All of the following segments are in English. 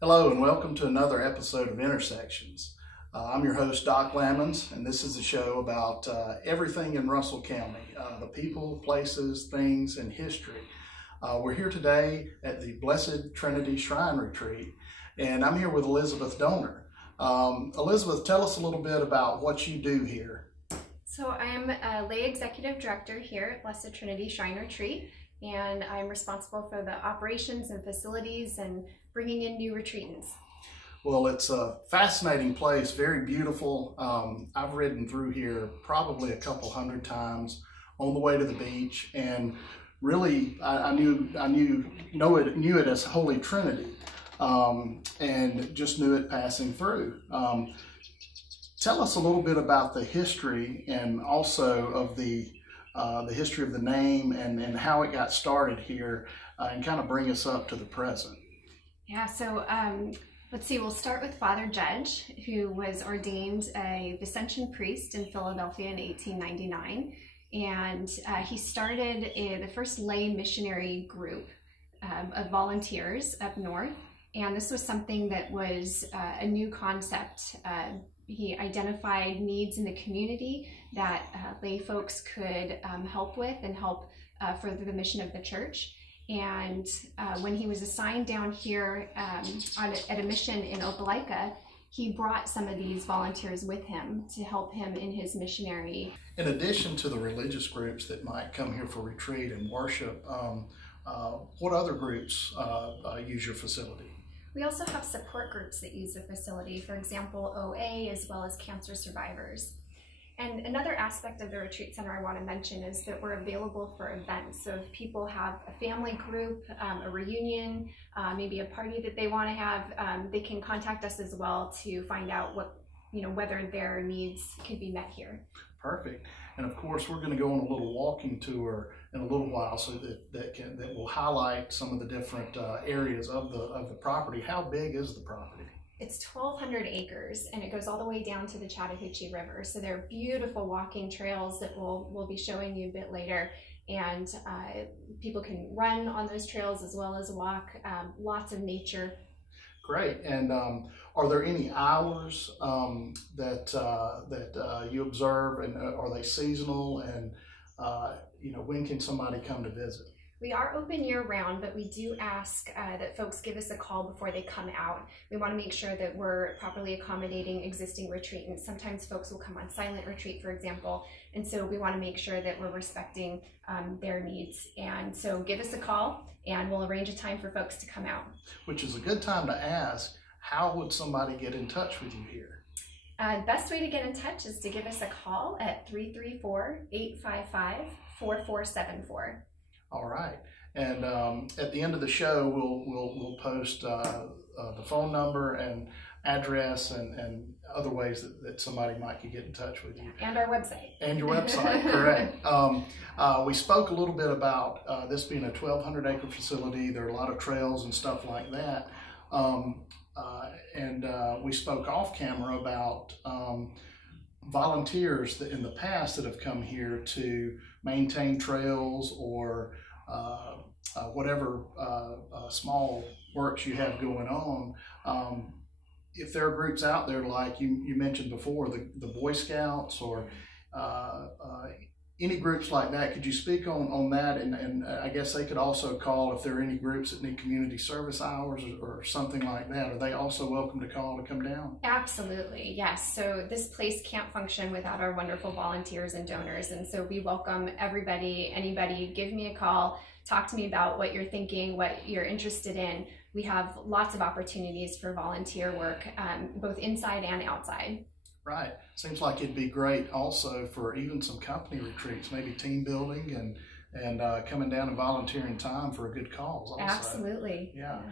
Hello and welcome to another episode of Intersections. I'm your host, Doc Lammons, and this is a show about everything in Russell County, the people, places, things, and history. We're here today at the Blessed Trinity Shrine Retreat, and I'm here with Elizabeth Donor. Elizabeth, tell us a little bit about what you do here. So I'm a lay executive director here at Blessed Trinity Shrine Retreat, and I'm responsible for the operations and facilities and bringing in new retreatants. Well, it's a fascinating place, very beautiful. I've ridden through here probably a couple hundred times on the way to the beach, and really I knew it as Holy Trinity, and just knew it passing through. Tell us a little bit about the history and also of the history of the name and how it got started here, and kind of bring us up to the present. Yeah, so let's see, we'll start with Father Judge, who was ordained a Vincentian priest in Philadelphia in 1899. And he started the first lay missionary group of volunteers up north. And this was something that was a new concept. He identified needs in the community that lay folks could help with and help further the mission of the church. And when he was assigned down here at a mission in Opelika, he brought some of these volunteers with him to help him in his missionary. In addition to the religious groups that might come here for retreat and worship, what other groups use your facility? We also have support groups that use the facility, for example, OA, as well as cancer survivors. And another aspect of the retreat center I want to mention is that we're available for events. So if people have a family group, a reunion, maybe a party that they want to have, they can contact us as well to find out whether their needs can be met here. Perfect. And of course, we're going to go on a little walking tour in a little while, so that will highlight some of the different areas of the property. How big is the property? It's 1,200 acres, and it goes all the way down to the Chattahoochee River. So there are beautiful walking trails that we'll be showing you a bit later. And people can run on those trails as well as walk. Lots of nature. Great. And are there any hours that you observe, and are they seasonal? And when can somebody come to visit? We are open year-round, but we do ask that folks give us a call before they come out. We want to make sure that we're properly accommodating existing retreatants. Sometimes folks will come on silent retreat, for example, and so we want to make sure that we're respecting their needs. And so give us a call, and we'll arrange a time for folks to come out. Which is a good time to ask, how would somebody get in touch with you here? The best way to get in touch is to give us a call at 334-855-4474. All right, and at the end of the show, we'll post the phone number and address and other ways that somebody might could get in touch with you. And our website. And your website, correct. We spoke a little bit about this being a 1,200 acre facility. There are a lot of trails and stuff like that. And we spoke off camera about volunteers that in the past that have come here to maintain trails or whatever small works you have going on. If there are groups out there like you mentioned before, the Boy Scouts or any groups like that, could you speak on that? And I guess they could also call if there are any groups that need community service hours or something like that. Are they also welcome to call to come down? Absolutely, yes. So this place can't function without our wonderful volunteers and donors. And so we welcome everybody, anybody. Give me a call, talk to me about what you're thinking, what you're interested in. We have lots of opportunities for volunteer work, both inside and outside. Right. Seems like it'd be great also for even some company retreats, maybe team building and coming down and volunteering time for a good cause also. Absolutely. Yeah.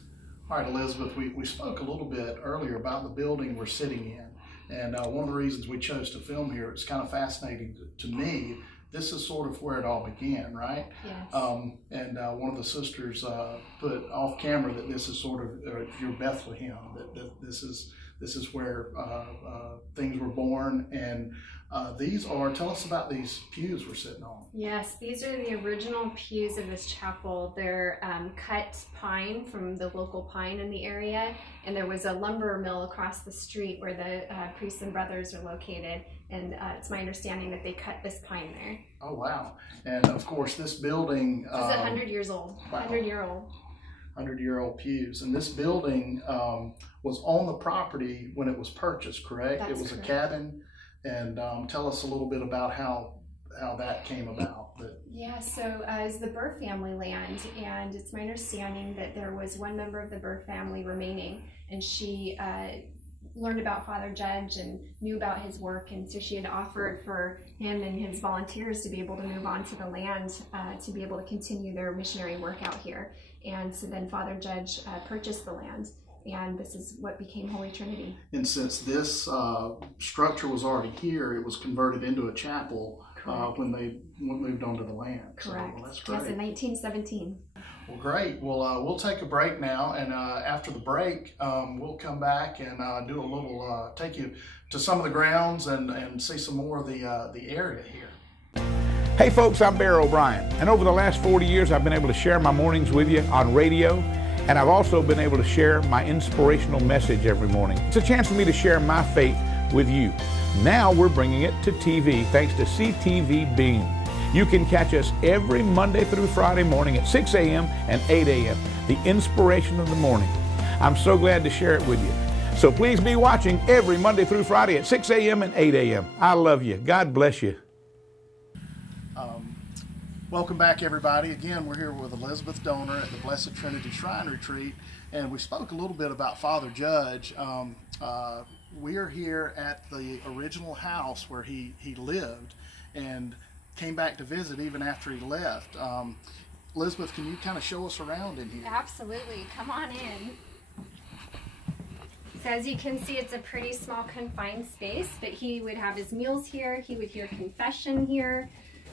All right, Elizabeth, we spoke a little bit earlier about the building we're sitting in. And one of the reasons we chose to film here, it's kind of fascinating to me. This is sort of where it all began, right? Yes. And one of the sisters put off camera that this is sort of your Bethlehem, that this is where things were born, and Tell us about these pews we're sitting on. Yes, these are the original pews of this chapel. They're cut pine from the local pine in the area, and there was a lumber mill across the street where the priests and brothers are located, and it's my understanding that they cut this pine there. Oh, wow. And of course, this building... This is 100 years old, wow. 100-year-old. 100-year-old pews. And this building was on the property when it was purchased, correct? That's it was correct. A cabin. And tell us a little bit about how that came about. Yeah, so it's the Burr family land, and it's my understanding that there was one member of the Burr family remaining, and she learned about Father Judge and knew about his work, and so she had offered for him and his volunteers to be able to move on to the land to be able to continue their missionary work out here. And so then Father Judge purchased the land, and this is what became Holy Trinity. And since this structure was already here, it was converted into a chapel when they moved onto the land. Correct. So, well, that's great. Yes, in 1917. Well, great. Well, we'll take a break now, and after the break, we'll come back and do a little, take you to some of the grounds and see some more of the area here. Hey folks, I'm Bear O'Brien, and over the last 40 years I've been able to share my mornings with you on radio, and I've also been able to share my inspirational message every morning. It's a chance for me to share my faith with you. Now we're bringing it to TV thanks to CTV Beam. You can catch us every Monday through Friday morning at 6 a.m. and 8 a.m., the inspiration of the morning. I'm so glad to share it with you. So please be watching every Monday through Friday at 6 a.m. and 8 a.m. I love you. God bless you. Welcome back, everybody. Again, we're here with Elizabeth Donor at the Blessed Trinity Shrine Retreat, and we spoke a little bit about Father Judge. We are here at the original house where he lived and came back to visit even after he left. Elizabeth, can you kind of show us around in here? Absolutely. Come on in. So as you can see, it's a pretty small confined space, but he would have his meals here. He would hear confession here.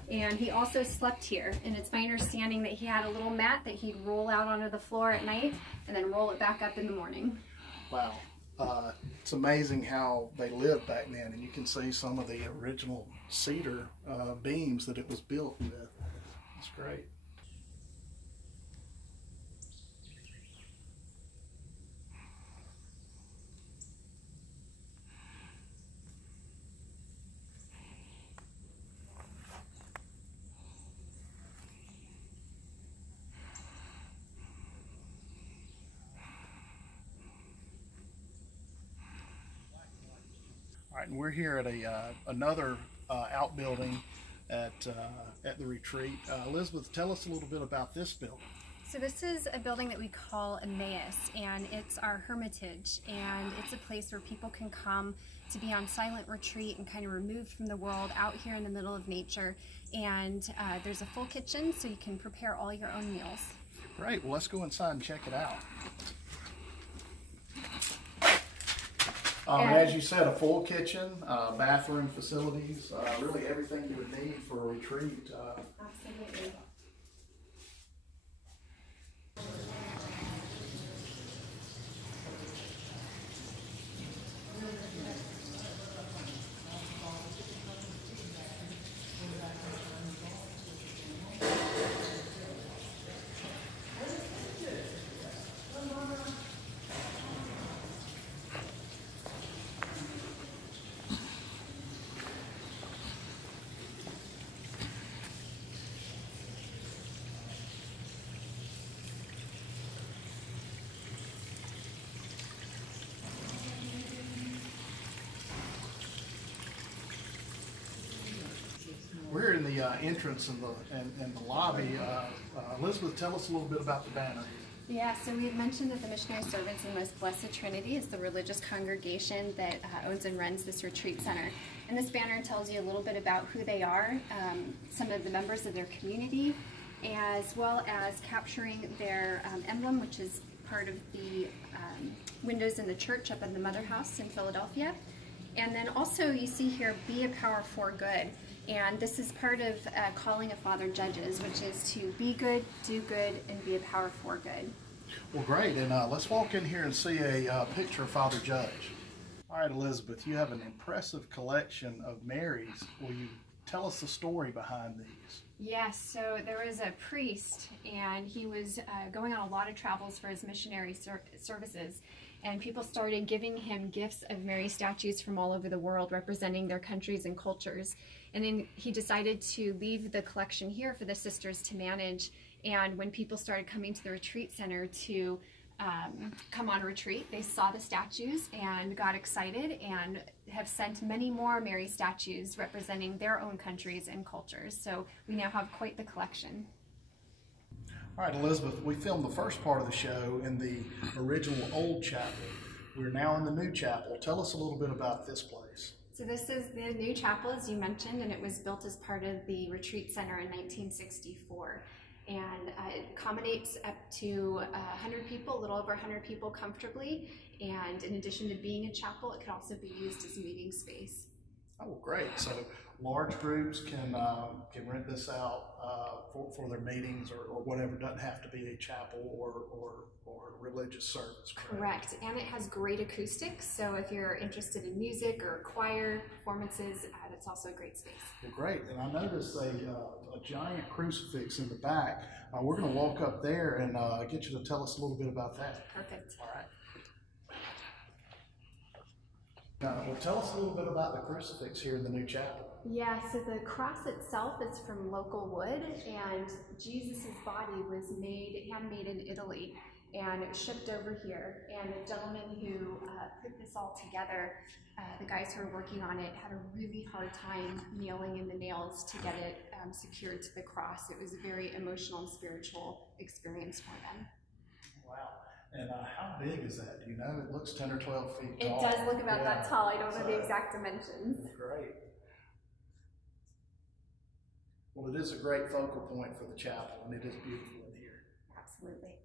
And he also slept here, and it's my understanding that he had a little mat that he'd roll out onto the floor at night and then roll it back up in the morning. Wow. It's amazing how they lived back then, and you can see some of the original cedar beams that it was built with. It's great. All right, and we're here at another outbuilding at the retreat. Elizabeth, tell us a little bit about this building. So this is a building that we call Emmaus, and it's our hermitage, and it's a place where people can come to be on silent retreat and kind of removed from the world out here in the middle of nature. And there's a full kitchen, so you can prepare all your own meals. Great. Well, let's go inside and check it out. As you said, a full kitchen, bathroom facilities, really everything you would need for a retreat. Absolutely. We're in the entrance in the lobby. Elizabeth, tell us a little bit about the banner. Yeah, so we had mentioned that the Missionary Servants in Most Blessed Trinity is the religious congregation that owns and runs this retreat center. And this banner tells you a little bit about who they are, some of the members of their community, as well as capturing their emblem, which is part of the windows in the church up in the Mother House in Philadelphia. And then also you see here, be a power for good. And this is part of calling of Father Judges, which is to be good, do good, and be a power for good. Well, great. And let's walk in here and see a picture of Father Judge. All right, Elizabeth, you have an impressive collection of Marys. Will you tell us the story behind these? Yes, so there was a priest, and he was going on a lot of travels for his missionary services, and people started giving him gifts of Mary statues from all over the world representing their countries and cultures. And then he decided to leave the collection here for the sisters to manage. And when people started coming to the retreat center to come on retreat, they saw the statues and got excited and have sent many more Mary statues representing their own countries and cultures. So we now have quite the collection. All right, Elizabeth, we filmed the first part of the show in the original old chapel. We're now in the new chapel. Tell us a little bit about this place. So this is the new chapel, as you mentioned, and it was built as part of the retreat center in 1964. And it accommodates up to 100 people, a little over 100 people comfortably. And in addition to being a chapel, it could also be used as a meeting space. Oh, great. So large groups can rent this out for their meetings or whatever. It doesn't have to be a chapel or religious service, correct? And it has great acoustics. So if you're interested in music or choir performances, that's also a great space. Well, great. And I noticed a giant crucifix in the back. We're going to walk up there and get you to tell us a little bit about that. Perfect. All right. Well, tell us a little bit about the crucifix here in the new chapel. Yeah, so the cross itself is from local wood, and Jesus' body was handmade in Italy and shipped over here. And the gentleman who put this all together, the guys who were working on it, had a really hard time nailing in the nails to get it secured to the cross. It was a very emotional and spiritual experience for them. Wow. And how big is that? Do you know? It looks 10 or 12 feet tall. It does look about that tall. I don't know the exact dimensions. Great. Well, it is a great focal point for the chapel, and it is beautiful in here. Absolutely.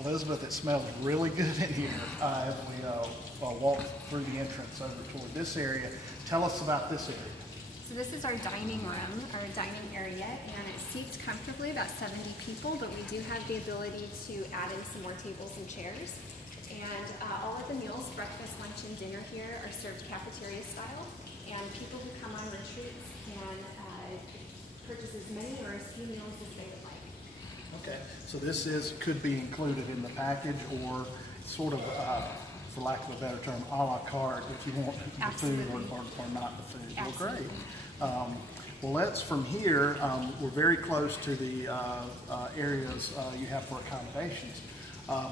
Elizabeth, it smells really good in here as we walk through the entrance over toward this area. Tell us about this area. So this is our dining room, our dining area, and it seats comfortably about 70 people, but we do have the ability to add in some more tables and chairs. And all of the meals, breakfast, lunch, and dinner here are served cafeteria style, and people who come on retreats can purchase as many or as few meals as they would like. Okay, so this could be included in the package, or sort of, for lack of a better term, a la carte if you want the food or not the food. Absolutely. Well, great. Well, let's from here, we're very close to the areas you have for accommodations.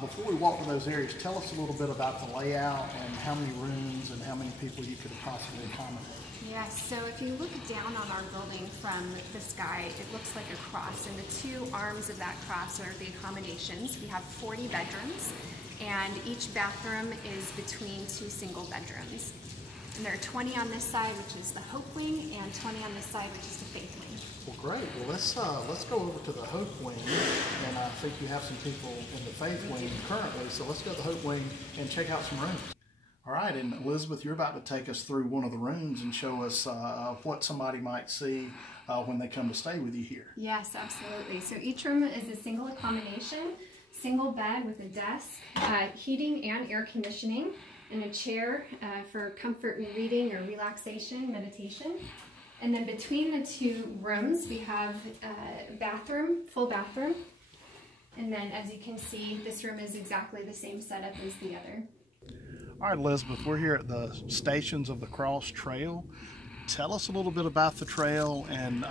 Before we walk to those areas, tell us a little bit about the layout and how many rooms and how many people you could possibly accommodate. Yes, so if you look down on our building from the sky, it looks like a cross, and the two arms of that cross are the accommodations. We have 40 bedrooms, and each bathroom is between two single bedrooms. And there are 20 on this side, which is the Hope Wing, and 20 on this side, which is the Faith Wing. Well, great. Well, let's go over to the Hope Wing, and I think you have some people in the Faith Wing currently, so let's go to the Hope Wing and check out some rooms. All right, and Elizabeth, you're about to take us through one of the rooms and show us what somebody might see when they come to stay with you here. Yes, absolutely. So each room is a single accommodation, single bed with a desk, heating and air conditioning, and a chair for comfort in reading or relaxation, meditation. And then between the two rooms, we have a bathroom, full bathroom. And then as you can see, this room is exactly the same setup as the other. All right, Elizabeth, we're here at the Stations of the Cross Trail. Tell us a little bit about the trail, and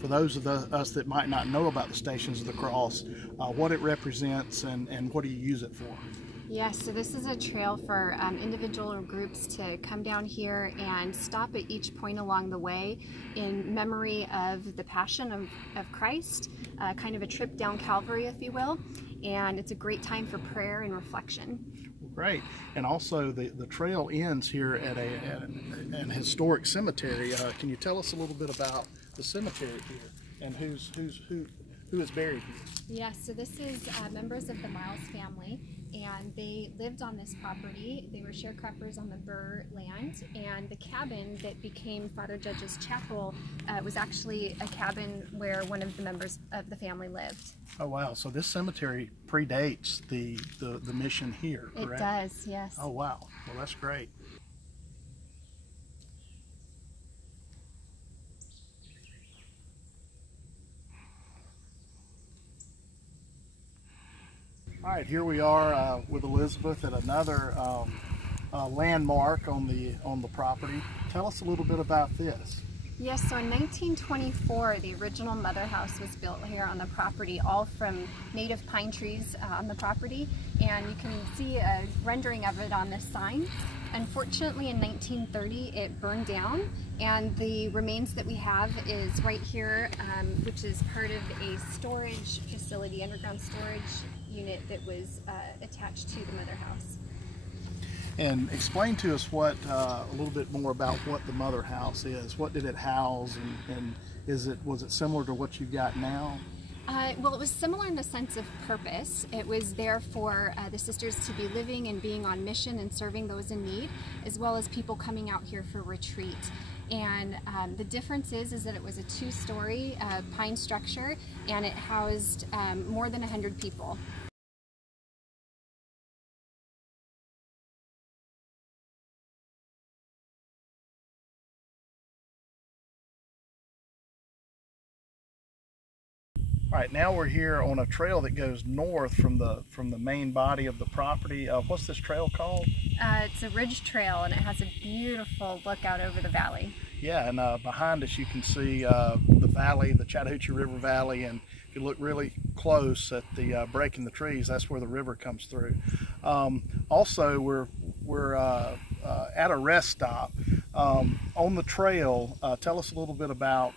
for those of us that might not know about the Stations of the Cross, what it represents and what do you use it for? Yes, so this is a trail for individual or groups to come down here and stop at each point along the way in memory of the Passion of Christ, kind of a trip down Calvary, if you will, and it's a great time for prayer and reflection. Great, and also the trail ends here at an historic cemetery. Can you tell us a little bit about the cemetery here and who is buried here? Yes, so this is members of the Miles family, and they lived on this property. They were sharecroppers on the Burr land, and the cabin that became Father Judge's chapel was actually a cabin where one of the members of the family lived. Oh wow, so this cemetery predates the mission here, correct? It does, yes. Oh wow, well that's great. All right, here we are with Elizabeth at another landmark on the property. Tell us a little bit about this. Yes, so in 1924, the original mother house was built here on the property, all from native pine trees on the property, and you can see a rendering of it on this sign. Unfortunately, in 1930, it burned down, and the remains that we have is right here, which is part of a storage facility, underground storage unit that was attached to the mother house. And explain to us what a little bit more about what the mother house is. What did it house, and was it similar to what you've got now? Well, it was similar in the sense of purpose. It was there for the sisters to be living and being on mission and serving those in need, as well as people coming out here for retreat. And the difference is that it was a two-story pine structure, and it housed more than 100 people. All right, now we're here on a trail that goes north from the main body of the property. What's this trail called? It's a ridge trail, and it has a beautiful look out over the valley. Yeah, and behind us you can see the valley, the Chattahoochee River Valley, and if you look really close at the break in the trees, that's where the river comes through. Also, we're at a rest stop on the trail. Tell us a little bit about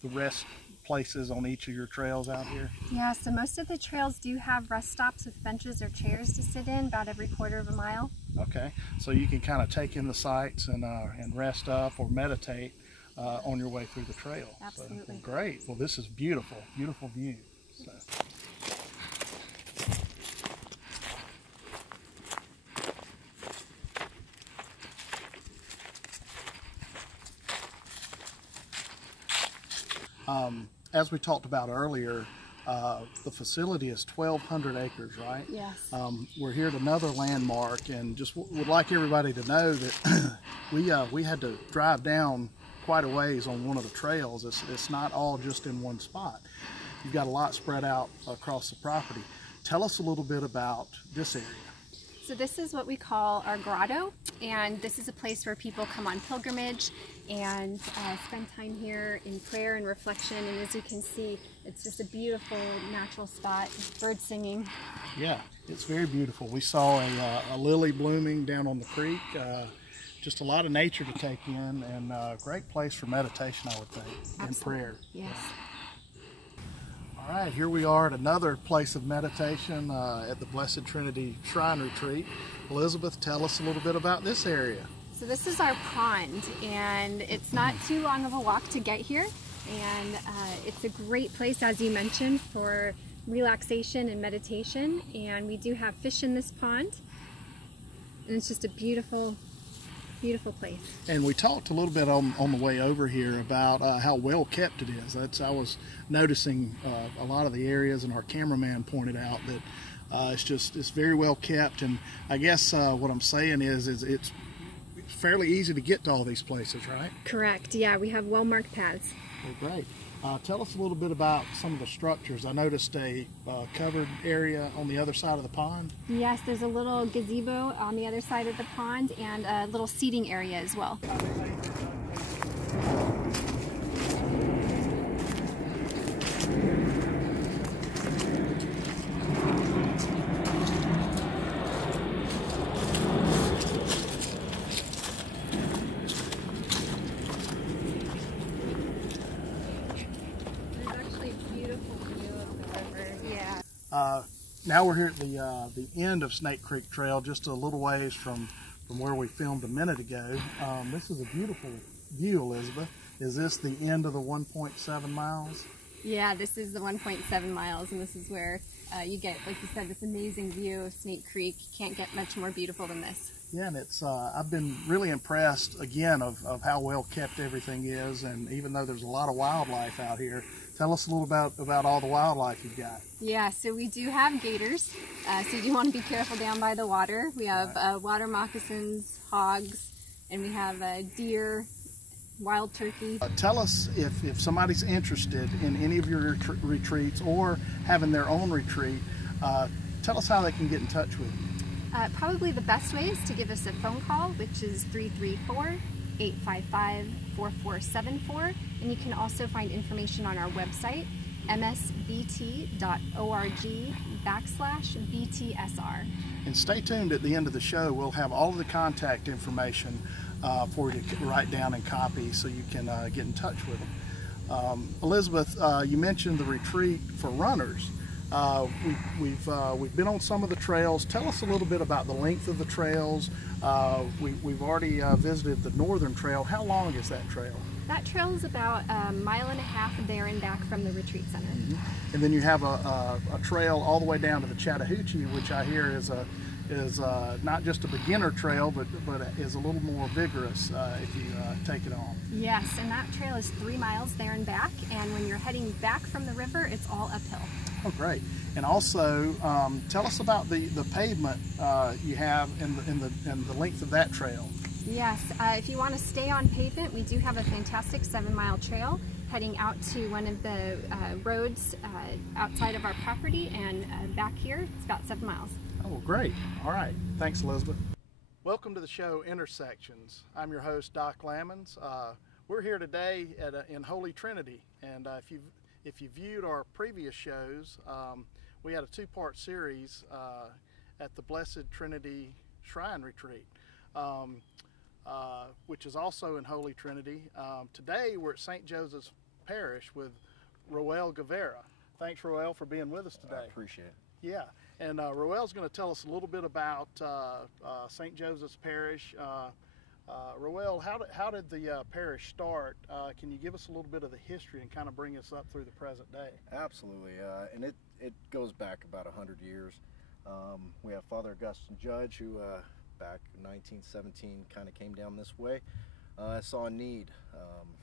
the rest places on each of your trails out here. Yeah, so most of the trails do have rest stops with benches or chairs to sit in about every quarter of a mile. Okay, so you can kind of take in the sights and rest up or meditate on your way through the trail. Absolutely. So, great. Well, this is beautiful, beautiful view. So. As we talked about earlier, the facility is 1,200 acres, right? Yes. We're here at another landmark, and just would like everybody to know that we had to drive down quite a ways on one of the trails. It's not all just in one spot. You've got a lot spread out across the property. Tell us a little bit about this area. So this is what we call our grotto, and this is a place where people come on pilgrimage and spend time here in prayer and reflection. And as you can see, it's just a beautiful natural spot, birds singing. Yeah, it's very beautiful. We saw a lily blooming down on the creek. Just a lot of nature to take in, and a great place for meditation, I would think, and prayer. Yes. All right, here we are at another place of meditation at the Blessed Trinity Shrine Retreat. Elizabeth, tell us a little bit about this area. So this is our pond, and it's not too long of a walk to get here, and it's a great place, as you mentioned, for relaxation and meditation. And we do have fish in this pond, and it's just a beautiful, beautiful place. And we talked a little bit on the way over here about how well kept it is. I was noticing a lot of the areas, and our cameraman pointed out that it's very well kept. And I guess what I'm saying is it's fairly easy to get to all these places, right? Correct. Yeah, we have well marked paths. Well, great. Tell us a little bit about some of the structures. I noticed a covered area on the other side of the pond. Yes, there's a little gazebo on the other side of the pond, and a little seating area as well. Now we're here at the end of Snake Creek Trail, just a little ways from where we filmed a minute ago. This is a beautiful view, Elizabeth. Is this the end of the 1.7 miles? Yeah, this is the 1.7 miles, and this is where you get, like you said, this amazing view of Snake Creek. Can't get much more beautiful than this. Yeah, and it's I've been really impressed again of how well kept everything is, and even though there's a lot of wildlife out here, tell us a little about all the wildlife you've got. Yeah, so we do have gators, so you do want to be careful down by the water. We have water moccasins, hogs, and we have deer, wild turkey. Tell us if somebody's interested in any of your retreats or having their own retreat, tell us how they can get in touch with you. Probably the best way is to give us a phone call, which is 334-855-4474. And you can also find information on our website, msbt.org/BTSR. And stay tuned at the end of the show. We'll have all of the contact information for you to write down and copy so you can get in touch with them. Elizabeth, you mentioned the retreat for runners. We've been on some of the trails. Tell us a little bit about the length of the trails. We've already visited the Northern Trail. How long is that trail? That trail is about 1.5 miles there and back from the retreat center. Mm-hmm. And then you have a trail all the way down to the Chattahoochee, which I hear is not just a beginner trail, but is a little more vigorous if you take it on. Yes, and that trail is 3 miles there and back, and when you're heading back from the river, it's all uphill. Oh, great. And also, tell us about the pavement you have and the length of that trail. Yes, if you want to stay on pavement, we do have a fantastic 7-mile trail heading out to one of the roads outside of our property, and back here, it's about 7 miles. Oh, great. All right. Thanks, Elizabeth. Welcome to the show Intersections. I'm your host, Doc Lammons. We're here today in Holy Trinity, and if you viewed our previous shows, we had a 2-part series at the Blessed Trinity Shrine Retreat, which is also in Holy Trinity. Today we're at St. Joseph's Parish with Roel Guevara. Thanks, Roel, for being with us today. I appreciate it. Yeah, and Roel's going to tell us a little bit about St. Joseph's Parish. Roel, how did the parish start? Can you give us a little bit of the history and kind of bring us up through the present day? Absolutely, and it goes back about 100 years. We have Father Augustine Judge, who back in 1917 kind of came down this way. Saw a need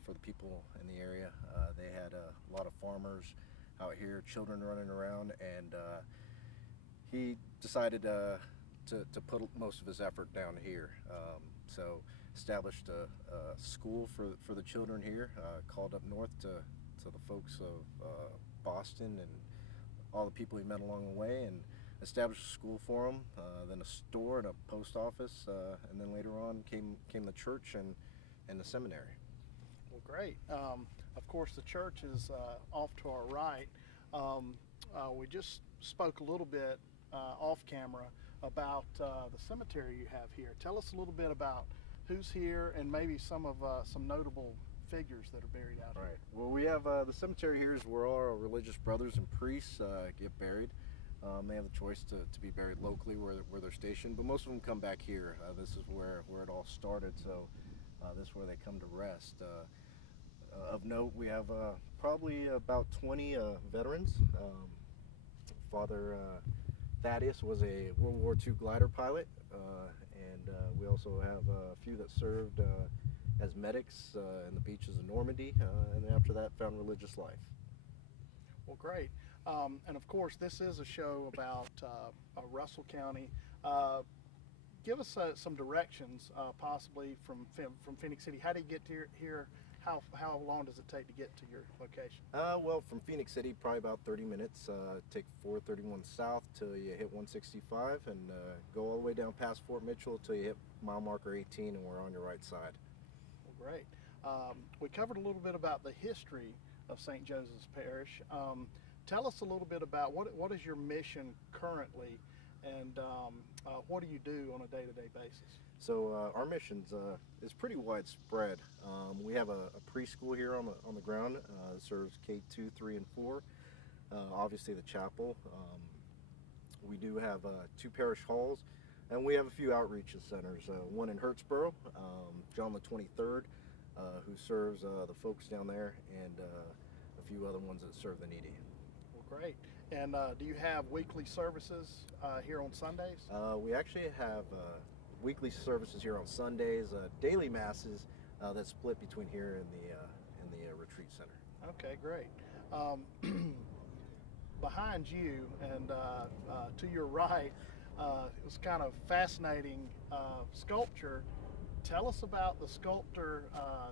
for the people in the area. They had a lot of farmers out here, children running around, and he decided to put most of his effort down here. So established a school for the children here, called up north to the folks of Boston and all the people he met along the way, and established a school for them, then a store and a post office, and then later on came the church and the seminary. Well, great. Of course, the church is off to our right. We just spoke a little bit off camera about the cemetery you have here. Tell us a little bit about who's here and maybe some notable figures that are buried out here. Right. Well, we have the cemetery here is where all our religious brothers and priests get buried. They have the choice to be buried locally where they're stationed, but most of them come back here. This is where it all started, so this is where they come to rest. Of note, we have probably about 20 veterans. Father Thaddeus was a World War II glider pilot, and we also have a few that served as medics in the beaches of Normandy, and then after that found religious life. Well, great. And of course, this is a show about Russell County. Give us some directions, possibly from Phenix City. How do you get to here? How long does it take to get to your location? Well, from Phenix City, probably about 30 minutes. Take 431 south till you hit 165, and go all the way down past Fort Mitchell till you hit mile marker 18, and we're on your right side. Well, great. We covered a little bit about the history of St. Joseph's Parish. Tell us a little bit about what is your mission currently, and what do you do on a day-to-day basis? So our missions is pretty widespread. We have a preschool here on the ground. Serves K2, 3, and 4. Obviously the chapel. We do have 2 parish halls, and we have a few outreach centers. One in Hurtsboro, John the 23rd, who serves the folks down there, and a few other ones that serve the needy. Well, great. And do you have weekly services here on Sundays? We actually have weekly services here on Sundays, daily masses that's split between here and the retreat center. Okay, great. Behind you and to your right, it was kind of fascinating sculpture. Tell us about the sculptor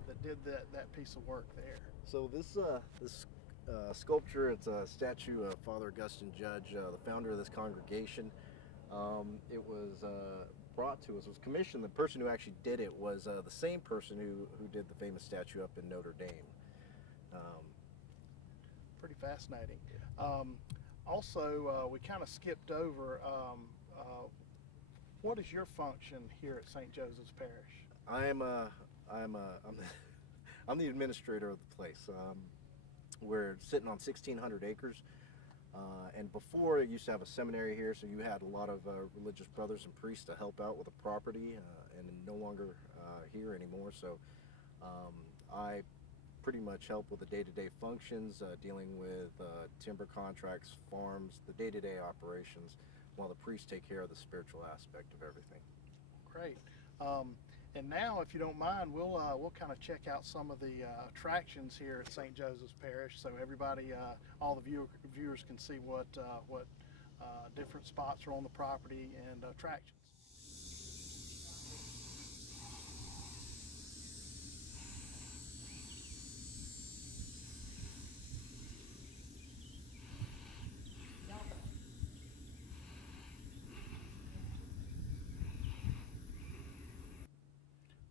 that did that piece of work there. So this sculpture, it's a statue of Father Augustine Judge, the founder of this congregation. It was brought to us, was commissioned. The person who actually did it was the same person who did the famous statue up in Notre Dame. Pretty fascinating. Also, we kind of skipped over, what is your function here at St. Joseph's Parish? I'm the administrator of the place. We're sitting on 1,600 acres, and before it used to have a seminary here, so you had a lot of religious brothers and priests to help out with the property, and no longer here anymore. So I pretty much help with the day-to-day functions, dealing with timber contracts, farms, the day-to-day operations, while the priests take care of the spiritual aspect of everything. Great. And now, if you don't mind, we'll kind of check out some of the attractions here at St. Joseph's Parish, so everybody, all the viewers can see what different spots are on the property and attractions.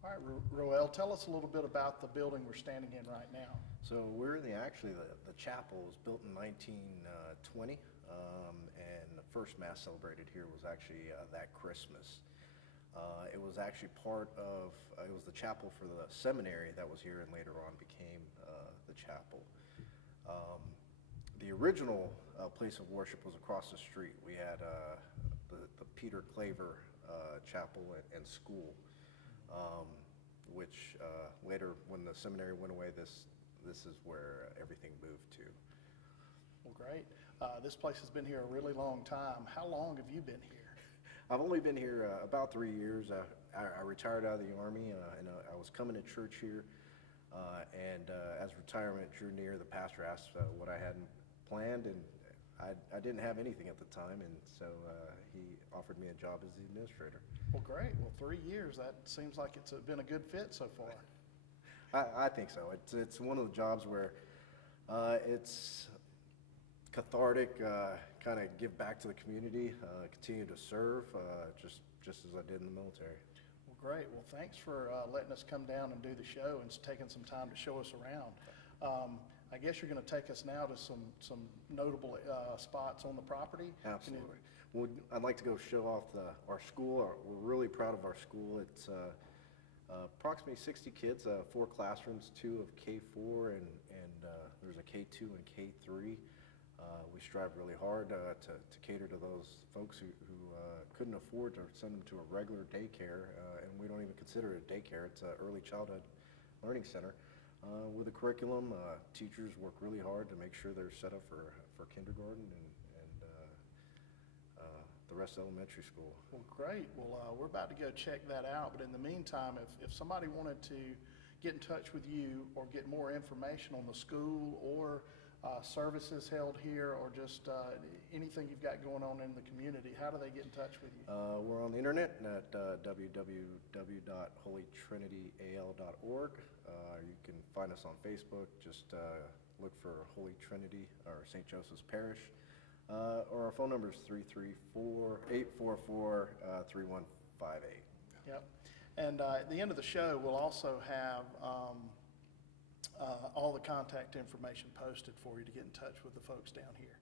All right, Roel, tell us a little bit about the building we're standing in right now. So we're in the chapel was built in 1920, and the first Mass celebrated here was actually that Christmas. It was actually it was the chapel for the seminary that was here and later on became the chapel. The original place of worship was across the street. We had the Peter Claver chapel and school. Which later, when the seminary went away, this is where everything moved to. Well, great. This place has been here a really long time. How long have you been here? I've only been here about 3 years. I retired out of the Army, and I was coming to church here. And as retirement drew near, the pastor asked what I had planned, and I didn't have anything at the time, and so he offered me a job as the administrator. Well, great. Well, 3 years, that seems like it's been a good fit so far. I think so. It's one of the jobs where it's cathartic, kind of give back to the community, continue to serve, just as I did in the military. Well, great. Well, thanks for letting us come down and do the show and taking some time to show us around. I guess you're going to take us now to some notable spots on the property. Absolutely. Well, I'd like to go show off our school. We're really proud of our school. It's approximately 60 kids, 4 classrooms, 2 of K4, and there's a K2 and K3. We strive really hard to cater to those folks who couldn't afford to send them to a regular daycare, and we don't even consider it a daycare. It's an early childhood learning center. With the curriculum, teachers work really hard to make sure they're set up for kindergarten and the rest of elementary school. Well, great. Well, we're about to go check that out, but in the meantime, if somebody wanted to get in touch with you or get more information on the school or services held here or just anything you've got going on in the community, how do they get in touch with you? We're on the internet at www.holytrinityal.org. You can find us on Facebook. Just look for Holy Trinity or St. Joseph's Parish. Or our phone number is 334-844-3158. Yep. And at the end of the show, we'll also have all the contact information posted for you to get in touch with the folks down here.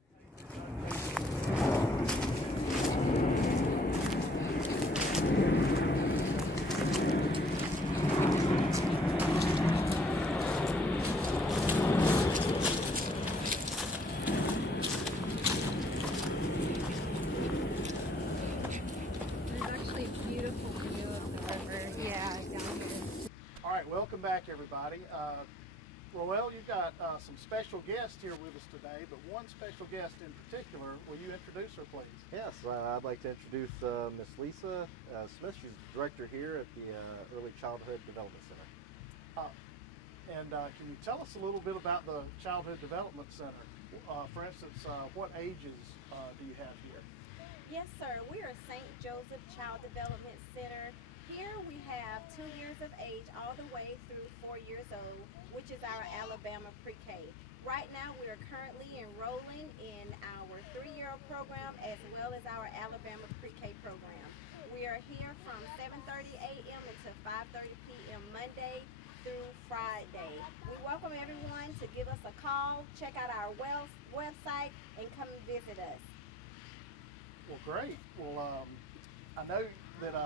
Yeah, down here. All right, welcome back, everybody. Roel, you've got some special guests here with us today, but one special guest in particular. Will you introduce her, please? Yes, I'd like to introduce Miss Lisa Smith. She's the director here at the Early Childhood Development Center. Can you tell us a little bit about the Childhood Development Center? For instance, what ages do you have here? Yes, sir. We are St. Joseph Child Development Center. Here we have 2 years of age all the way through 4 years old, which is our Alabama Pre-K. Right now we are currently enrolling in our 3-year-old program as well as our Alabama Pre-K program. We are here from 7:30 a.m. until 5:30 p.m. Monday through Friday. We welcome everyone to give us a call, check out our website, and come and visit us. Well, great. Well, I know that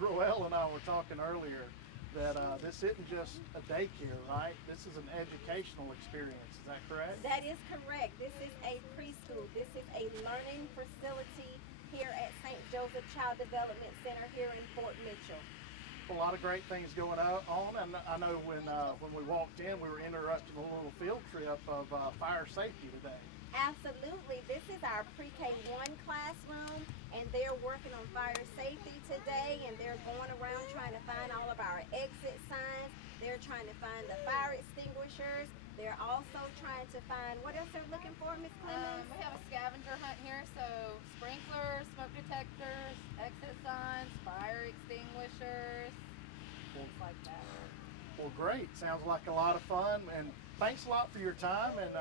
Roel and I were talking earlier that this isn't just a daycare, right? This is an educational experience. Is that correct? That is correct. This is a preschool. This is a learning facility here at St. Joseph Child Development Center here in Fort Mitchell. A lot of great things going on, and I know when we walked in, we were interrupting a little field trip of fire safety today. Absolutely. This is our Pre-K 1 classroom, and they're working on fire safety today, and they're going around trying to find all of our exit signs. They're trying to find the fire extinguishers. They're also trying to find, what else they're looking for, Ms. Clemens? We have a scavenger hunt here, so sprinklers, smoke detectors, exit signs, fire extinguishers, things like that. Well, great. Sounds like a lot of fun, and thanks a lot for your time and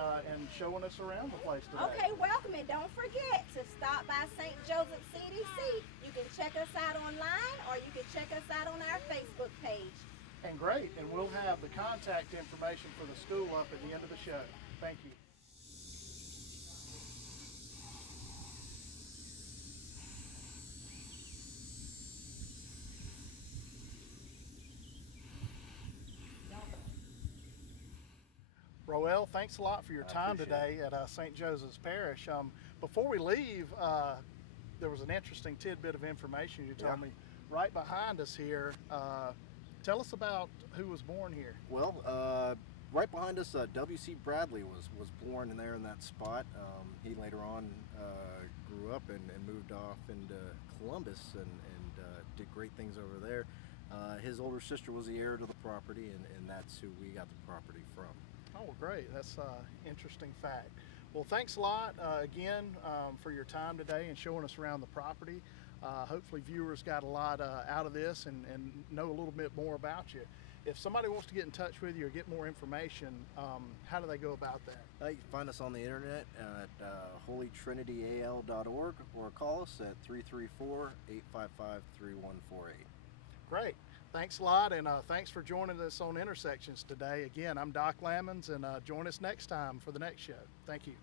showing us around the place today. Okay, welcome, and don't forget to stop by St. Joseph CDC. You can check us out online, or you can check us out on our Facebook page. And great, and we'll have the contact information for the school up at the end of the show. Thank you. Roel, thanks a lot for your time today at St. Joseph's Parish. Before we leave, there was an interesting tidbit of information you told me right behind us here. Tell us about who was born here. Well, right behind us, W.C. Bradley was born in there in that spot. He later on grew up and moved off into Columbus and did great things over there. His older sister was the heir to the property, and that's who we got the property from. Oh, great. That's an interesting fact. Well, thanks a lot again for your time today and showing us around the property. Hopefully viewers got a lot out of this and know a little bit more about you. If somebody wants to get in touch with you or get more information, how do they go about that? You can find us on the internet at holytrinityal.org or call us at 334-855-3148. Great. Thanks a lot, and thanks for joining us on Intersections today. Again, I'm Doc Lammons, and join us next time for the next show. Thank you.